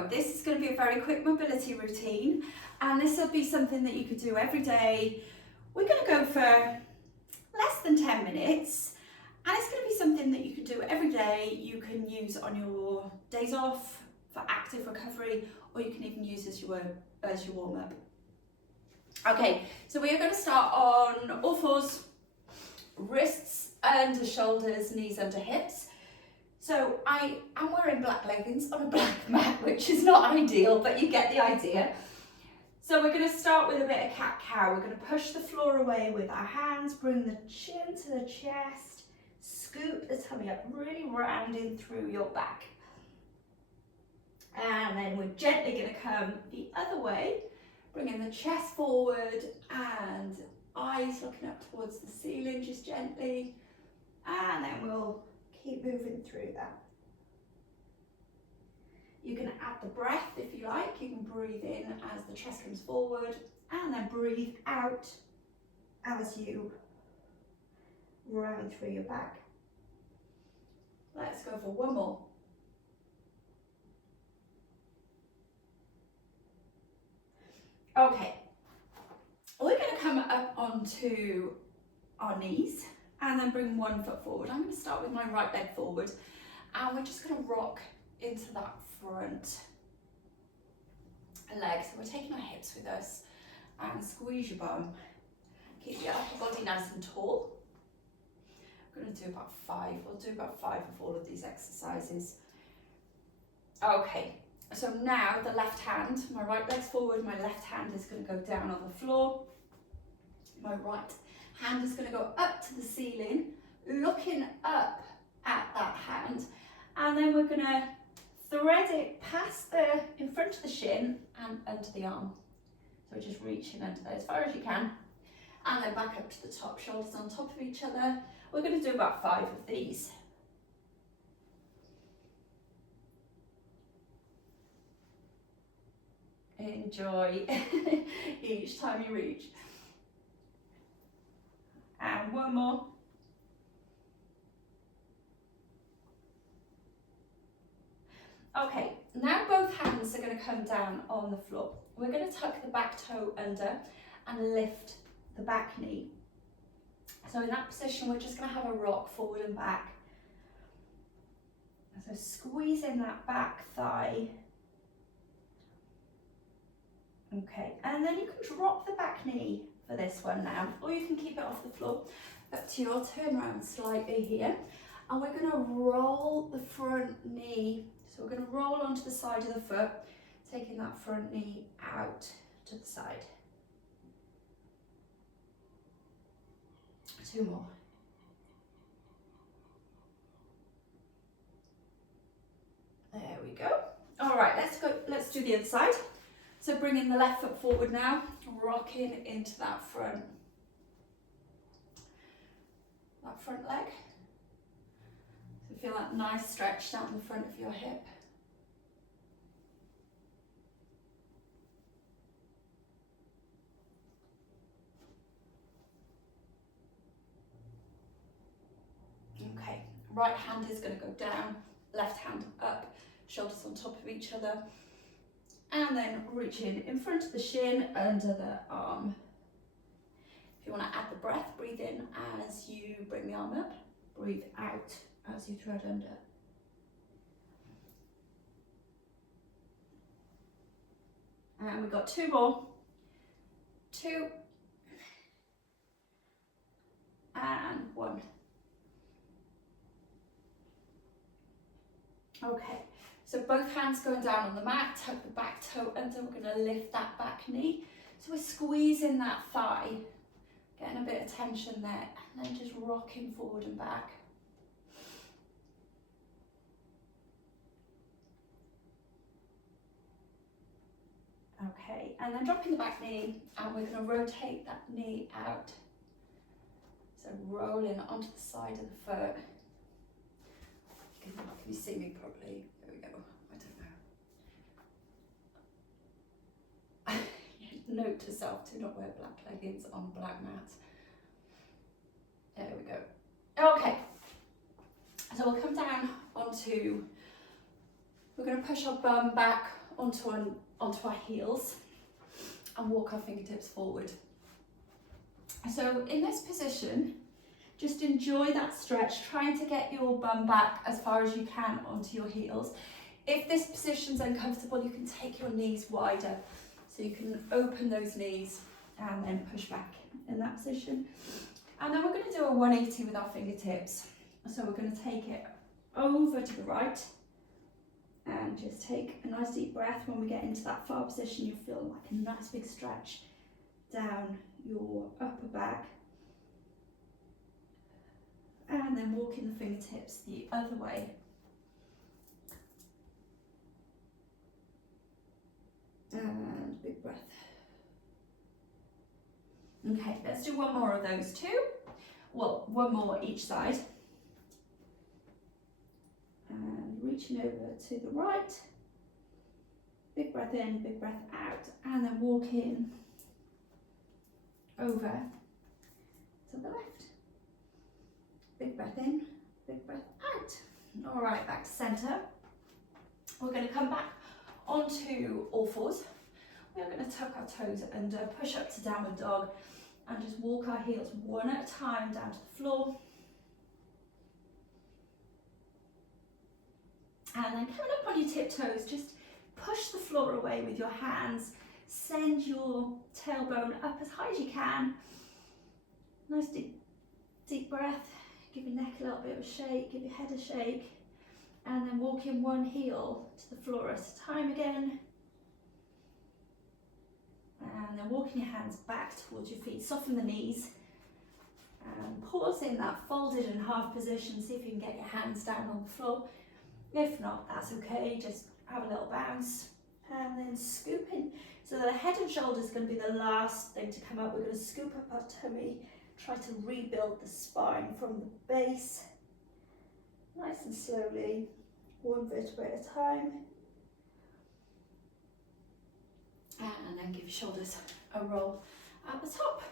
So this is going to be a very quick mobility routine, and this will be something that you could do every day. We're going to go for less than 10 minutes, and it's going to be something that you can do every day. You can use on your days off for active recovery, or you can even use as your warm up. Okay, so we are going to start on all fours, wrists under shoulders, knees under hips. So I am wearing black leggings on a black mat, which is not ideal, but you get the idea. So we're going to start with a bit of cat-cow. We're going to push the floor away with our hands, bring the chin to the chest, scoop the tummy up, really rounding through your back. And then we're gently going to come the other way, bringing the chest forward and eyes looking up towards the ceiling just gently. And then we'll keep moving through that. You can add the breath if you like. You can breathe in as the chest comes forward and then breathe out as you round through your back. Let's go for one more. Okay, we're going to come up onto our knees and then bring one foot forward. I'm going to start with my right leg forward, and we're just going to rock into that front leg. So we're taking our hips with us and squeeze your bum. Keep your upper body nice and tall. I'm going to do about 5. We'll do about 5 of all of these exercises. Okay, so now the left hand, my right leg's forward, my left hand is going to go down on the floor. My right hand is going to go up to the ceiling, looking up at that hand, and then we're going to thread it past in front of the shin and under the arm. So we're just reaching under there as far as you can, and then back up to the top, shoulders on top of each other. We're going to do about 5 of these. Enjoy each time you reach. And one more. Okay, now both hands are going to come down on the floor. We're going to tuck the back toe under and lift the back knee. So in that position, we're just going to have a rock forward and back. So squeezing that back thigh. Okay, and then you can drop the back knee for this one now, or you can keep it off the floor. Up to you. I'll turn around slightly here, and we're going to roll the front knee. So we're going to roll onto the side of the foot, taking that front knee out to the side. 2 more. There we go. All right, let's do the other side. So bringing the left foot forward now, rocking into that front leg. So feel that nice stretch down the front of your hip. Okay, right hand is going to go down, left hand up, shoulders on top of each other. And then reaching in front of the shin, under the arm. If you want to add the breath, breathe in as you bring the arm up, breathe out as you thread under. And we've got 2 more. 2 and 1. Okay. So both hands going down on the mat, tuck the back toe under, we're going to lift that back knee. So we're squeezing that thigh, getting a bit of tension there, and then just rocking forward and back. Okay, and then dropping the back knee, and we're going to rotate that knee out. So rolling onto the side of the foot. Can you see me properly? There we go. I don't know. Note to self, do not wear black leggings on black mats. There we go. Okay. So we'll come down onto, we're going to push our bum back onto our heels and walk our fingertips forward. So in this position, just enjoy that stretch, trying to get your bum back as far as you can onto your heels. If this position's uncomfortable, you can take your knees wider. So you can open those knees and then push back in that position. And then we're going to do a 180 with our fingertips. So we're going to take it over to the right and just take a nice deep breath. When we get into that far position, you feel like a nice big stretch down your upper back. And then walking the fingertips the other way. And big breath. Okay, let's do one more of those two. Well, one more each side. And reaching over to the right. Big breath in, big breath out. And then walking over to the left. Big breath in, big breath out. All right, back to center. We're going to come back onto all fours. We're going to tuck our toes under, push up to downward dog, and just walk our heels one at a time down to the floor. And then coming up on your tiptoes, just push the floor away with your hands. Send your tailbone up as high as you can. Nice deep breath. Give your neck a little bit of a shake, give your head a shake. And then walking one heel to the floor at a time again. And then walking your hands back towards your feet, soften the knees. And pause in that folded in half position, see if you can get your hands down on the floor. If not, that's okay, just have a little bounce. And then scoop in. So the head and shoulders is going to be the last thing to come up. We're going to scoop up our tummy, try to rebuild the spine from the base. Nice and slowly, one vertebrae at a time. And then give your shoulders a roll at the top.